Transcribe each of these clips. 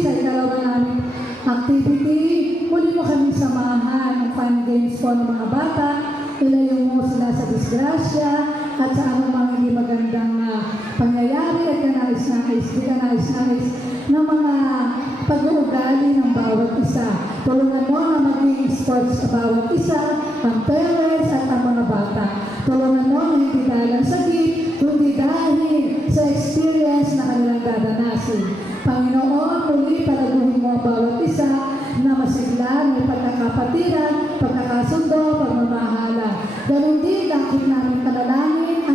sa ikalawa namin activity, muli mo kami samahan ng fun games po ng mga bata. Ilayo mo sila sa disgrasya at sa anong mga hindi magandang pangyayari at kanais-nais ng mga pag-uugali ng bawat isa. Tulungan mo na maging sports sa bawat isa, ang parents at ang mga bata. Tulungan mo na hindi dahil sa gift, kundi dahil sa experience na kanilang dadanasin. Panginoon, muli palaguhin mo ang bawat isa na masigla, may pagkakapatiran, pagkakasundo, pagmamahala. Ganun din, lakit namin panalangin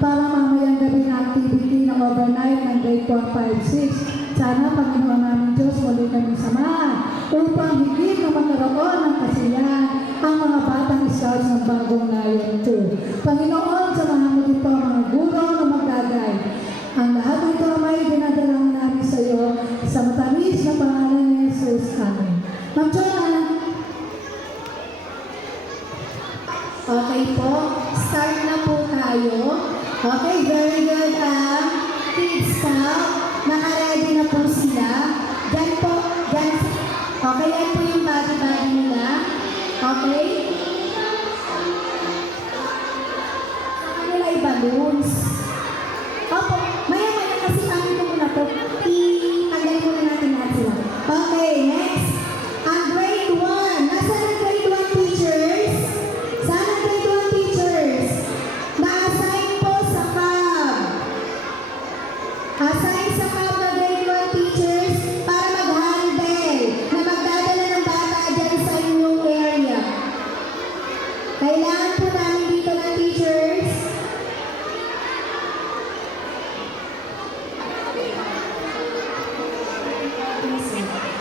para mamayang gabi na activity ng overnight ng grade 4, 5, 6. Sana, Panginoon namin Diyos, muli kami samahan upang higit na magkaroon ng kasiyahan ang mga batang scouts ng bagong Nayon 2. Panginoon, samahan mo din po ang mga guro na maggagay. Ang lahat ng ito ay dinadalangin namin sa iyo sa matamis na pangalan ni Jesus. Amen. Ma'am Joanna. Okay po, start na po tayo. Okay, very good. Kids Scout, naka-ready na po sila. Diyan po, diyan. Okay, yan po yung body-body nila. Okay? Sa kanila ay balloons. Opo, maya-maya kasi kami po muna po. I-tanggalin muna natin lahat sila. Okay, next. Ang grade 1. Nasaan ang grade 1 teachers? Saan ang grade 1 teachers? Na-assign po sa CAB. Assign sa CAB na grade 1 teachers para mag-handle na magdadala ng bata dyan sa inyong area. Kailangan po namin dito ng teachers.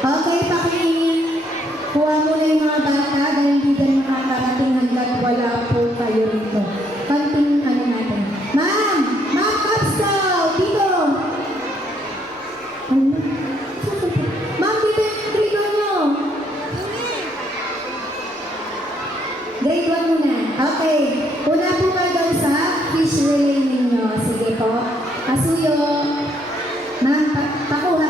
Okay, kuha mo na yung mga bata dahil hindi din makakarating hanggang wala po kayo rito. Kanting ano natin. Ma'am! Ma'am Capscout! Dito! Ma'am, dito nyo! Grade 1 muna. Okay. Una po kayo doon sa fish relay ninyo. Sige po. Asuyo. Ma'am, pakuha.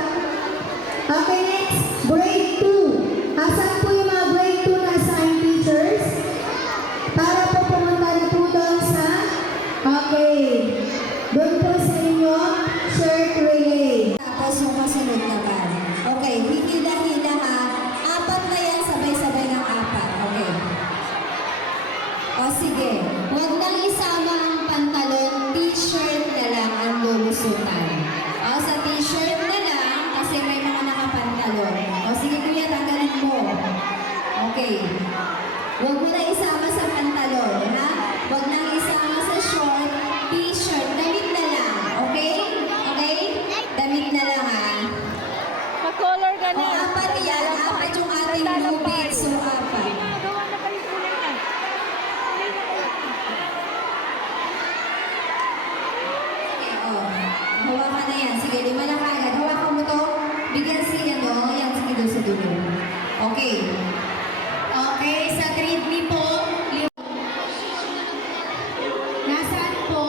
Okay, next. Grade 2. Asan po yung mga grade 2 na assigned teachers? Para po pumunta na po doon sa okay. Doon po sa inyo shirt relay. Tapos yung kasunod naman. Okay, hihila-hila ha. 4 na yan, sabay-sabay ng 4. Okay. O sige, huwag nang isama ang pantalon, t-shirt na lang ang lulusutan. O sa t-shirt na lang, kasi may mga nakapantalon. O sige kuya, tanggalin mo. Okay. Huwag mo na isama sa pantalon, ha? Huwag nang isama sa short, t-shirt, damit na lang. Okay? Okay? Damit na lang, ha? Mag-color ka O na. 4 yan, 4 yung ating lubid, so 4. Nagawa na kayo kulay na. Hawakan na yan. Sige, 5 na kagad. Hawakan mo to. Bigyan siya, no? Yan, sige doon sa dulo. Okay. Okay, sa grade B po. Nasaan po?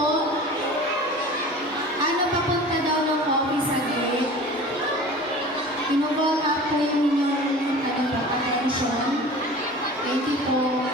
Ano papunta daw ng office sa grade? Ino-roll up po yung inyong attention. Thank you po.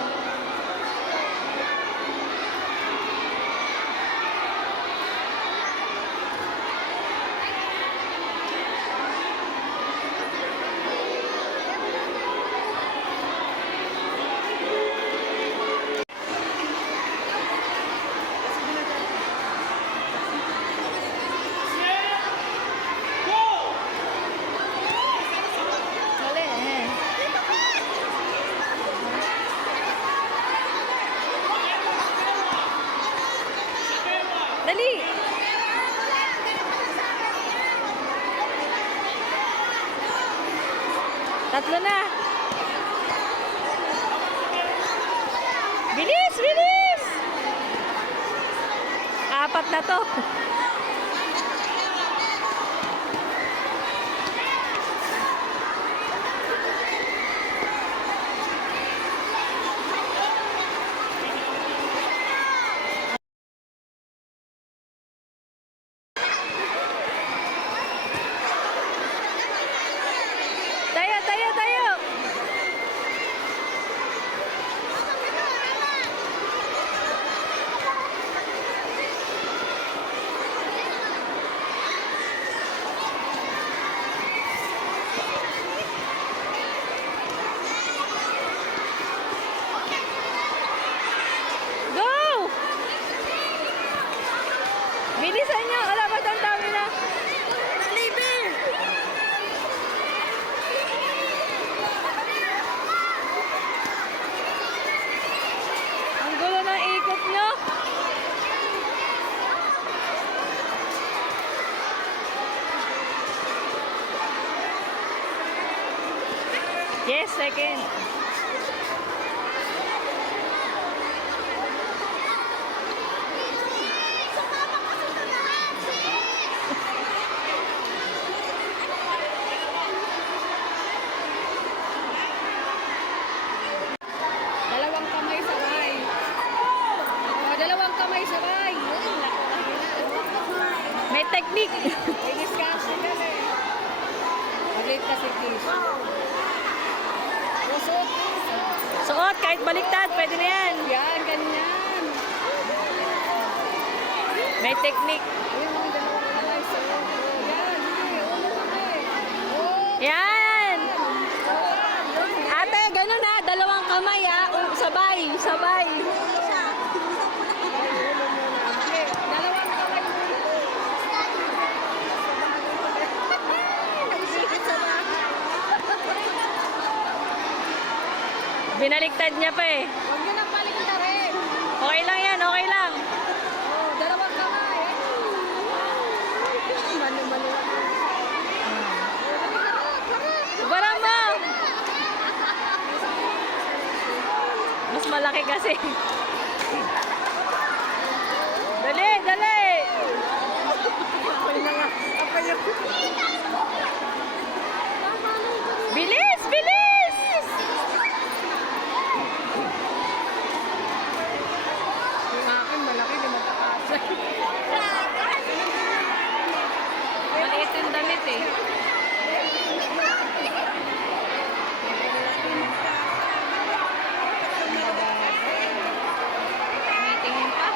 Dali eh. Dali! Tatlo na! Bilis! Bilis! 4 na to. Yes, second. Dalawang kamay sabay. Oh, dalawang kamay sabay. May technique. May discussion ka na eh. Malit ka si Kish. Usot. Suot, kahit baliktad, pwede na yan. Yan, ganyan. May technique. Ayun, mga dalawang kamay sabay. Oh, yan. Sige, ulo kamay. Oh, Yan! Ate, ganun na. Dalawang kamay ah. Sabay, sabay. sige. Dalawang kamay muna. Naisipin sa bahay. Binaliktad niya pa eh. Huwag nyo nang balik na rin. Okay lang yan, okay lang. Oh, dalawang kamay. Manu-manu. Bara mo! Mas malaki kasi. Dali, dali! Bilis, bilis! Yung akin malaki, di magkakasya. Maliit yung damit eh. Tumitingin pa.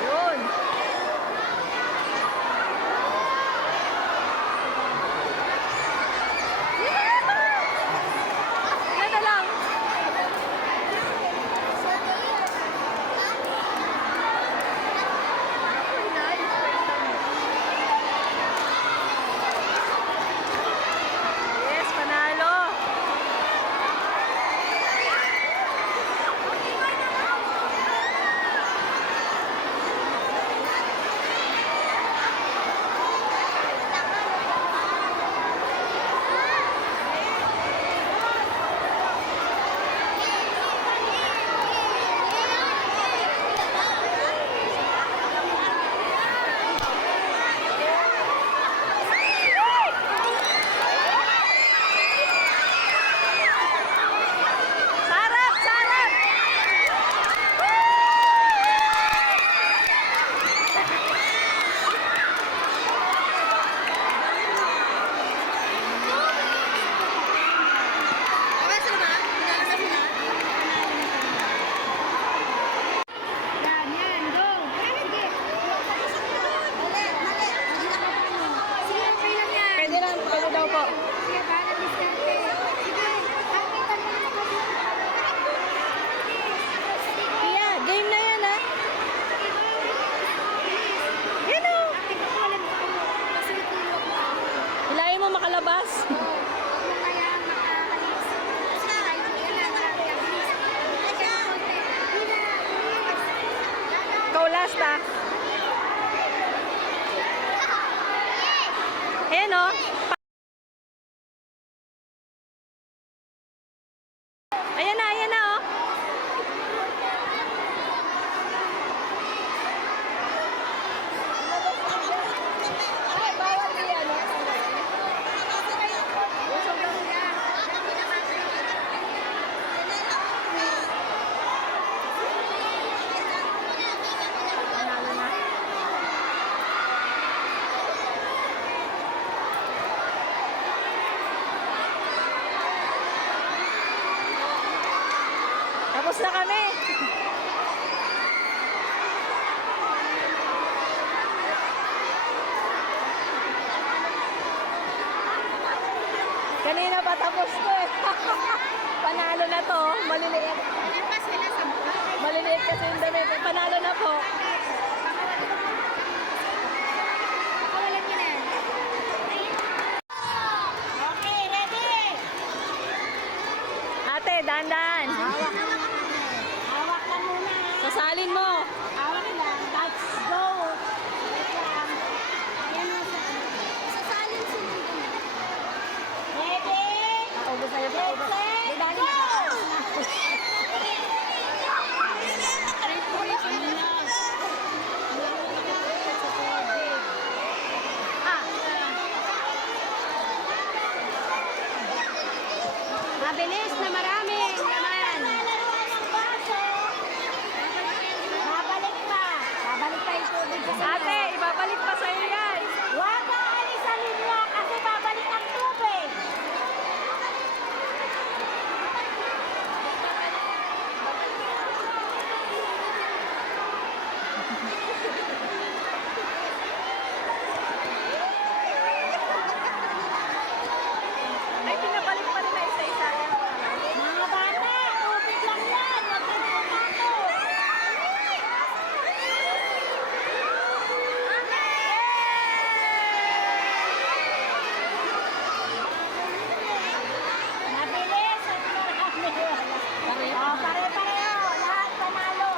Yun. Yan na lang. Yes, panalo. Sarap, sarap. Yan, yan, go. Sige. Sige, okay lang yan. Pwede lang, pwede daw po. Sige, bahala diskarte. Sige, kapitan mo na kasi. Iya, game na yan ah. Yan o. Hilahin mo makalabas. Ikaw last ah. Ayan o. Ayan na oh. Ay, bawal yan. Tapos na kami. Kanina pa tapos ko eh. Panalo na to. Maliliit. Maliliit kasi yung damit. Panalo na po. Okay, ready? Ate, dahan-dahan. Hawak ka muna. Sasalin mo. Hawak lang. Let's go. Wait lang. Ayan o. Sasalin sunod. Ready? Paubos na yun. Get set, go! Mabilis na marami naman. Babalik pa. Babalik pa yung tubig sa Ate, ibabalik pa sa'yo yan. Huwag kang alis sa linya kasi babalik ang tubig. Ay, pinabalik pa nila isa-isa. Mga bata, tubig lang yan. Huwag kang pumato. Mabilis at marami. Oh, pare-pareho. Lahat panalo.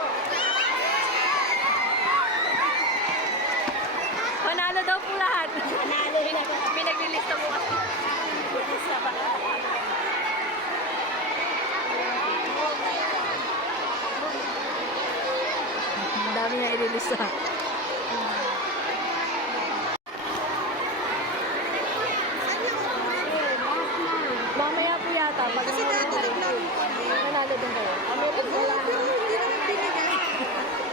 Panalo daw po lahat. Panalo rin ako. Pinaglilista mo kasi. Isa pa. Ang dami na ililista. Mamaya po yata. Pag nanalo din kayo. Kami rin wala.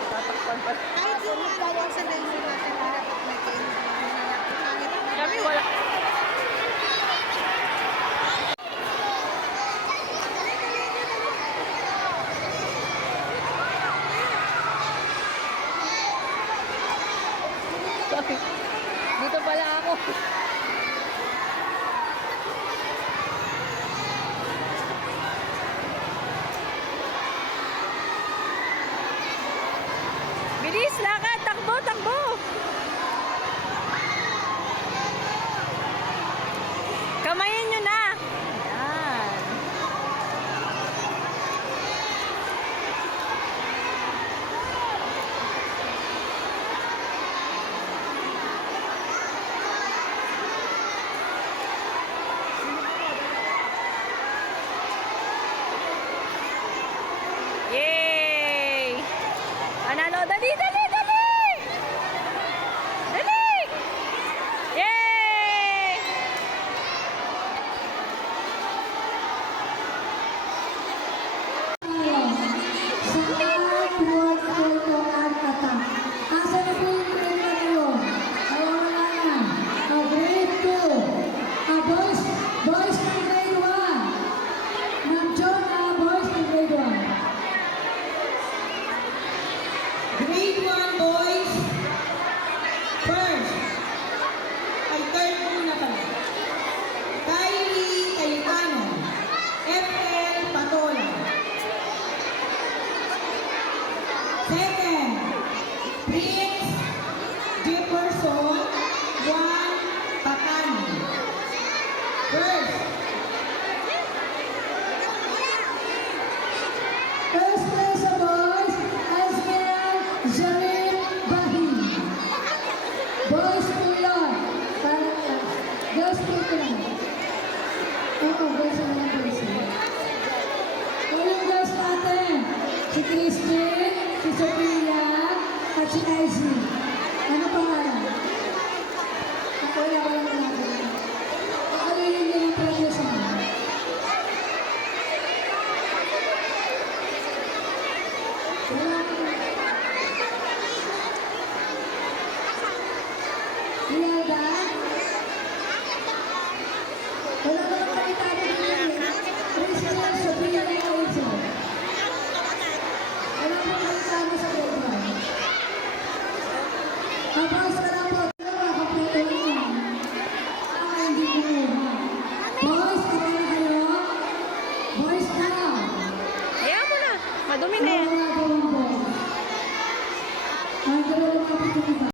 Tatakpan pa. Kami wala. Dito pala ako. Bilis, lakad, takbo, takbo. Kamayin nyo na. Ayan. Yay! Panalo, dali, dali, dali! Dali! Yay! Saan buwan ito ang tatak? Asa na po yung grade na kayo? Wala na. Grade 2. Boys ng grade 1. Ma'am John, boys ng grade 1. Grade Madumi na yan. Ang dalawa po. Ang dalawa po.